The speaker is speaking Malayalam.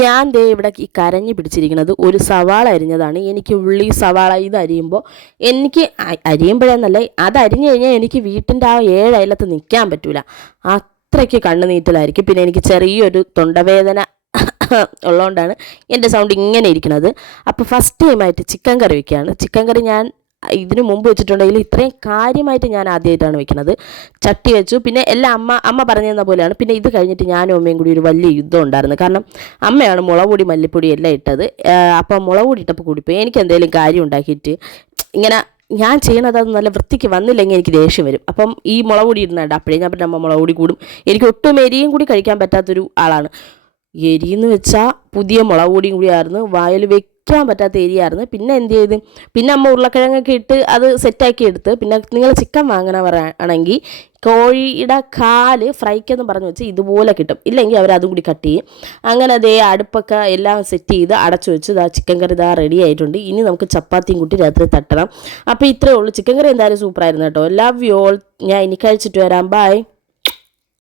ഞാൻ ദേ ഇവിടെ ഈ കരഞ്ഞു പിടിച്ചിരിക്കുന്നത് ഒരു സവാള അരിഞ്ഞതാണ്. എനിക്ക് ഉള്ളി സവാള ഇത് അരിയുമ്പോൾ എനിക്ക് അരിയുമ്പോഴെന്നല്ല, അത് അരിഞ്ഞു കഴിഞ്ഞാൽ എനിക്ക് വീട്ടിൻ്റെ ആ 7 അയലത്ത് നിൽക്കാൻ പറ്റൂല. അത്രയ്ക്ക് കണ്ണുനീറ്റലായിരിക്കും. പിന്നെ എനിക്ക് ചെറിയൊരു തൊണ്ടവേദന ഉള്ളതുകൊണ്ടാണ് എൻ്റെ സൗണ്ട് ഇങ്ങനെ ഇരിക്കുന്നത്. അപ്പോൾ ഫസ്റ്റ് ടൈമായിട്ട് ചിക്കൻ കറി വയ്ക്കുകയാണ്. ചിക്കൻ കറി ഞാൻ ഇതിനു മുമ്പ് വെച്ചിട്ടുണ്ടെങ്കിൽ ഇത്രയും കാര്യമായിട്ട് ഞാൻ ആദ്യമായിട്ടാണ് വെക്കുന്നത്. ചട്ടി വെച്ചു, പിന്നെ എല്ലാം അമ്മ പറഞ്ഞു തന്ന പോലെയാണ്. പിന്നെ ഇത് കഴിഞ്ഞിട്ട് ഞാനും അമ്മയും കൂടി ഒരു വലിയ യുദ്ധം ഉണ്ടായിരുന്നു. കാരണം അമ്മയാണ് മുളക് പൊടി മല്ലിപ്പൊടി എല്ലാം ഇട്ടത്. അപ്പം മുളക് പൊടി ഇട്ടപ്പോൾ കൂടിപ്പോയി. എനിക്ക് എന്തെങ്കിലും കാര്യം ഉണ്ടാക്കിയിട്ട് ഇങ്ങനെ ഞാൻ ചെയ്യണത് അത് നല്ല വൃത്തിക്ക് വന്നില്ലെങ്കിൽ എനിക്ക് ദേഷ്യം വരും. അപ്പം ഈ മുളക് പൊടി ഇടുന്നുണ്ട്. അപ്പോഴേ ഞാൻ പറഞ്ഞ അമ്മ മുളക് പൊടി കൂടും. എനിക്ക് ഒട്ടും എരിയും കൂടി കഴിക്കാൻ പറ്റാത്തൊരു ആളാണ്. എരിയെന്ന് വെച്ചാൽ പുതിയ മുളക് പൊടിയും കൂടിയായിരുന്നു, വായിൽ വെക്കാൻ പറ്റാത്ത എരിയായിരുന്നു. പിന്നെ എന്ത് ചെയ്ത്, പിന്നെ അമ്മ ഉരുളക്കിഴങ്ങൊക്കെ ഇട്ട് അത് സെറ്റാക്കി എടുത്ത്. പിന്നെ നിങ്ങൾ ചിക്കൻ വാങ്ങണ പറയുകയാണെങ്കിൽ കോഴിയുടെ കാല് ഫ്രൈക്കെന്ന് പറഞ്ഞു വെച്ച് ഇതുപോലെ കിട്ടും, ഇല്ലെങ്കിൽ അവരതും കൂടി കട്ട് ചെയ്യും. അങ്ങനെ അതേ അടുപ്പൊക്കെ എല്ലാം സെറ്റ് ചെയ്ത് അടച്ചു വെച്ച് ഇതാ ചിക്കൻ കറി ഇതാ റെഡി ആയിട്ടുണ്ട്. ഇനി നമുക്ക് ചപ്പാത്തിയും കൂട്ടി രാത്രി തട്ടണം. അപ്പോൾ ഇത്രയേ ഉള്ളൂ. ചിക്കൻ കറി എന്തായാലും സൂപ്പറായിരുന്നു കേട്ടോ. Love you all. ഞാൻ ഇനി കഴിച്ചിട്ട് വരാം. ബൈ.